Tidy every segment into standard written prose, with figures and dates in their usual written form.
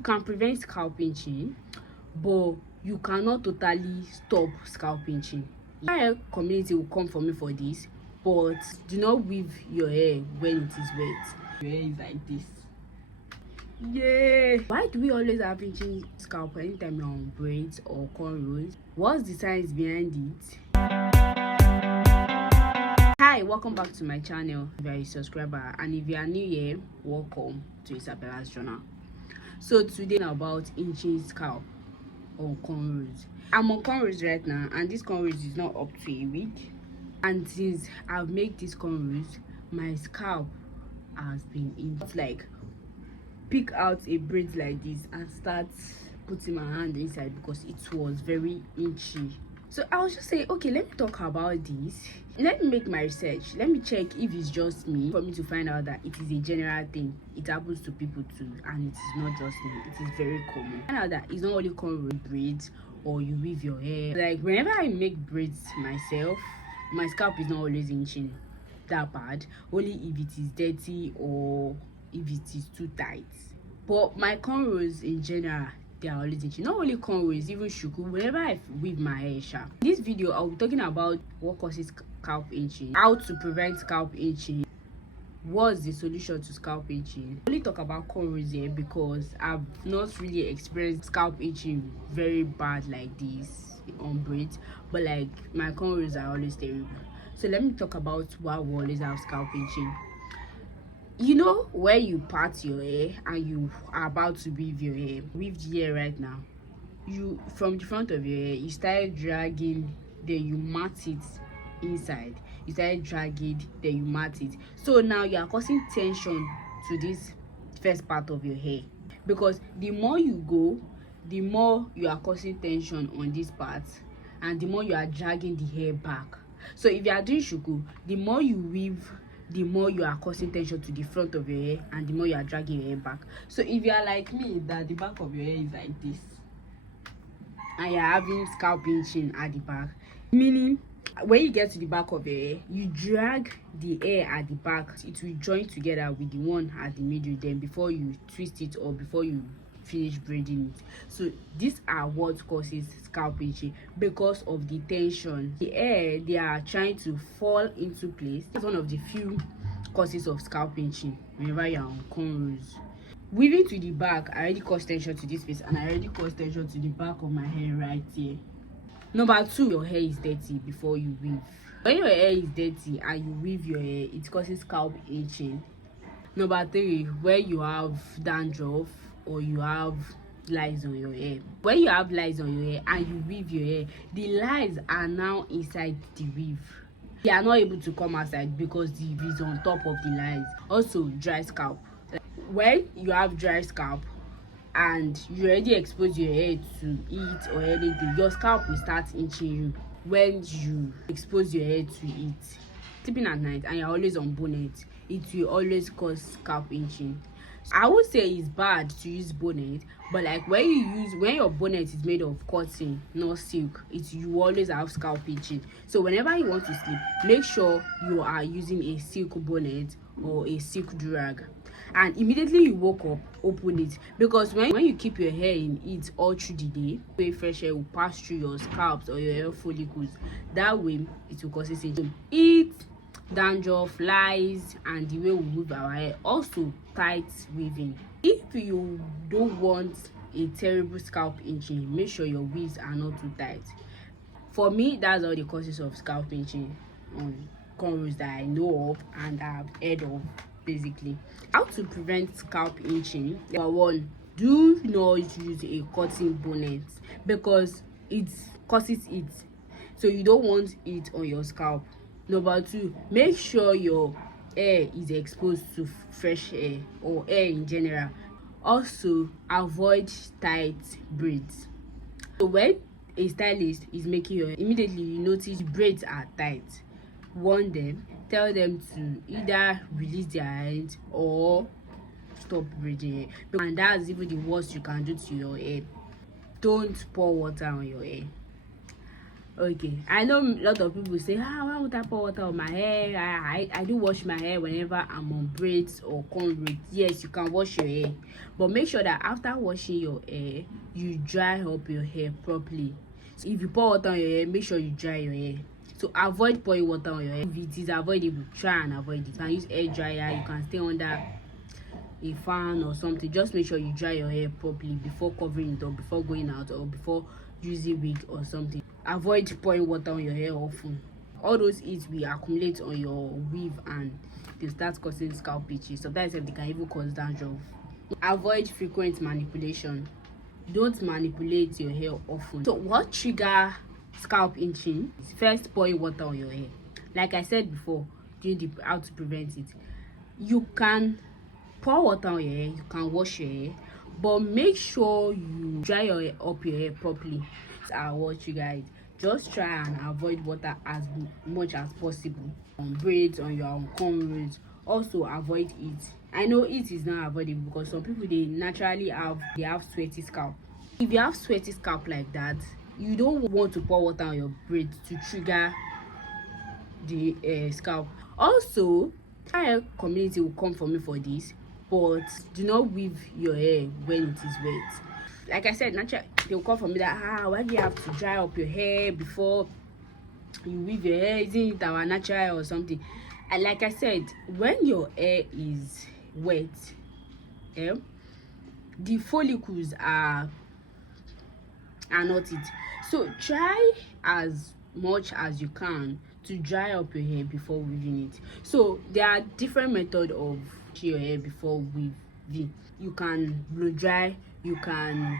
You can prevent scalp pinching, but you cannot totally stop scalp pinching. My hair community will come for me for this, but do not weave your hair when it is wet. Your hair is like this. Yeah. Why do we always have pinching scalp anytime you're on braids or cornrows? What's the science behind it? Hi, welcome back to my channel. If you are a subscriber and if you are new here, welcome to Isabella's journal. So today about inching scalp on cornrows. I'm on cornrows right now, and this cornrows is not up to a week. And since I've made this cornrows, my scalp has been in. Like, pick out a braid like this and start putting my hand inside because it was very itchy. So I was just saying, okay, let me talk about this. Let me make my research. Let me check if it's just me, for me to find out that it is a general thing. It happens to people too, and it is not just me. It is very common. Find out that it's not only cornrow braids or you weave your hair. Like, whenever I make braids myself, my scalp is not always itching that bad. Only if it is dirty or if it is too tight. But my cornrows in general, they are always itchy. Not only cornrows, even shuku. Whenever I weave my hair sharp. In this video, I'll be talking about what causes scalp itching, how to prevent scalp itching, what's the solution to scalp itching. I only talk about cornrows here because I've not really experienced scalp itching very bad like this on braids, but like my cornrows are always terrible. So let me talk about why we always have scalp itching. You know, when you part your hair and you are about to weave your hair, weave the hair right now, you from the front of your hair, you start dragging, then you mat it inside. You start dragging, then you mat it. So now you are causing tension to this first part of your hair, because the more you go, the more you are causing tension on this part, and the more you are dragging the hair back. So if you are doing shuku, the more you weave, the more you are causing tension to the front of your hair, and the more you are dragging your hair back. So if you are like me, that the back of your hair is like this, and you're having scalp pinching at the back, meaning when you get to the back of your hair, you drag the hair at the back, it will join together with the one at the middle, then before you twist it or before you finish braiding it. So these are what causes scalp pinching, because of the tension. The hair, they are trying to fall into place. That's one of the few causes of scalp pinching whenever you're on cornrows. Weaving to the back, I already caused tension to this place, and I already caused tension to the back of my hair right here. Number two, your hair is dirty before you weave. When your hair is dirty and you weave your hair, it causes scalp itching. Number three, when you have dandruff or you have lice on your hair. When you have lice on your hair and you weave your hair, the lice are now inside the weave. They are not able to come outside because the weave is on top of the lice. Also, dry scalp. When you have dry scalp and you already expose your hair to heat or anything, your scalp will start itching you. When you expose your hair to heat, sleeping at night, and you're always on bonnet, it will always cause scalp itching. I would say it's bad to use bonnet, but like when your bonnet is made of cotton, not silk, you always have scalp itching. So whenever you want to sleep, make sure you are using a silk bonnet or a silk durag, and immediately you woke up, open it, because when you keep your hair in it all through the day, way fresh air will pass through your scalps or your hair follicles. That way it will cause itching. Heat, dandruff, lice, and the way we weave our hair. Also, tight weaving. If you don't want a terrible scalp itching, make sure your weaves are not too tight. For me, that's all the causes of scalp itching on cornrows that I know of and I've heard of. Basically, how to prevent scalp itching. Number one, do not use a cotton bonnet because it causes it, so you don't want it on your scalp. Number two, make sure your hair is exposed to fresh air or air in general. Also, avoid tight braids. So when a stylist is making your hair, immediately you notice braids are tight, warn them, tell them to either release their hands or stop braiding hair. And that's even the worst you can do to your hair. Don't pour water on your hair. Okay, I know a lot of people say, why would I pour water on my hair? I do wash my hair whenever I'm on braids or cornrows. Yes, you can wash your hair, but make sure that after washing your hair, you dry up your hair properly. So if you pour water on your hair, make sure you dry your hair. So avoid pouring water on your hair. If it is avoidable, try and avoid it. You can use hair dryer, you can stay under a fan or something. Just make sure you dry your hair properly before covering it or before going out or before using wig or something. Avoid pouring water on your hair often. All those heat will accumulate on your weave and they start causing scalp itches. Sometimes they can even cause dandruff. Avoid frequent manipulation. Don't manipulate your hair often. So what trigger scalp itching is first pouring water on your hair. Like I said before, doing the how to prevent it. You can pour water on your hair, you can wash your hair, but make sure you dry your hair up your hair properly. That's what trigger it. Just try and avoid water as much as possible on braids, on your cornrows. Also avoid heat. I know heat is not avoidable because some people they naturally have sweaty scalp. If you have sweaty scalp like that, you don't want to pour water on your braids to trigger the scalp. Also, hair community will come for me for this, but do not weave your hair when it is wet. Like I said, naturally they will come for me that why do you have to dry up your hair before you weave your hair? Isn't it our natural hair or something? And like I said, when your hair is wet, the follicles are not it. So try as much as you can to dry up your hair before weaving it. So there are different methods of your hair before weaving. You can blow dry, you can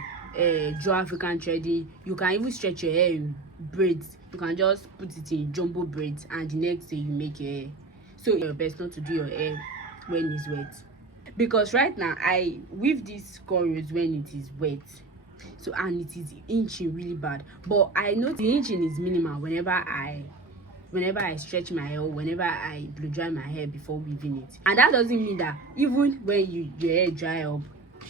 draw African threading, you can even stretch your hair in braids. You can just put it in jumbo braids and the next day you make your hair. So your best not to do your hair when it's wet, because right now I weave these cornrows when it is wet, so and it is inching really bad, but I know the inching is minimal whenever I stretch my hair, whenever I blow dry my hair before weaving it. And that doesn't mean that even when your hair dry up,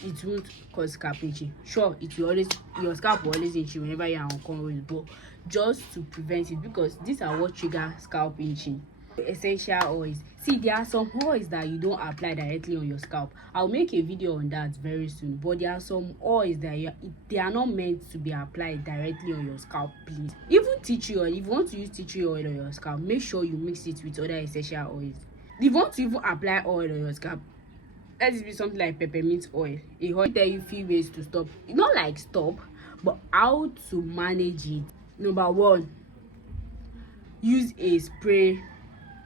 it won't cause scalp itching. Sure, it will always, your scalp will always itch whenever you are on cornrows, but just to prevent it, because these are what trigger scalp itching. Essential oils. See, there are some oils that you don't apply directly on your scalp. I'll make a video on that very soon, but there are some oils that they are not meant to be applied directly on your scalp. Please, even tea tree oil, if you want to use tea tree oil on your scalp, make sure you mix it with other essential oils. If you want to even apply oil on your scalp, let it be something like peppermint oil. A oil tell you few ways to stop, not like stop, but how to manage it. Number one, use a spray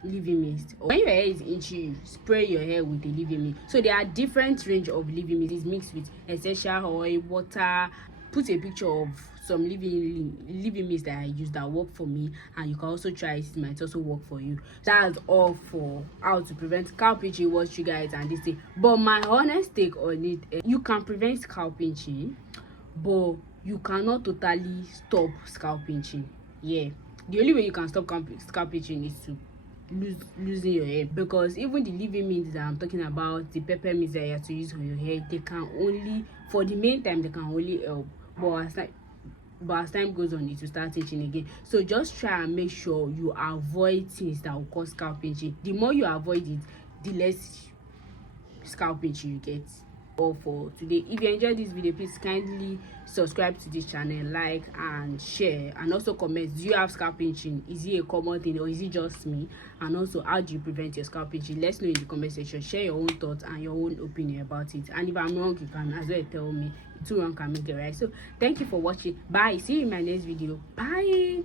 leave-in mist. When your hair is itchy, spray your hair with a leave-in mist. So there are different range of leave-in mist. It's mixed with essential oil, water. Put a picture of some leave-in mist that I use that work for me, and you can also try it. It might also work for you. That's all for how to prevent scalp itching, what trigger it, and this thing. But my honest take on it, you can prevent scalp itching, but you cannot totally stop scalp itching. Yeah, the only way you can stop scalp itching is to losing your hair, because even the leave-in mist that I'm talking about, the peppermint that you have to use on your hair, they can only, for the main time, they can only help, but as time goes on, it will start itching again. So just try and make sure you avoid things that will cause scalp itching. The more you avoid it, the less scalp itching you get. All for today. If you enjoyed this video, please kindly subscribe to this channel, like and share, and also comment. Do you have scalp itching? Is it a common thing or is it just me? And also, how do you prevent your scalp itching? Let's know in the comment section. Share your own thoughts and your own opinion about it, and if I'm wrong, you can as well tell me. Two wrong can make it right. So thank you for watching. Bye. See you in my next video. Bye.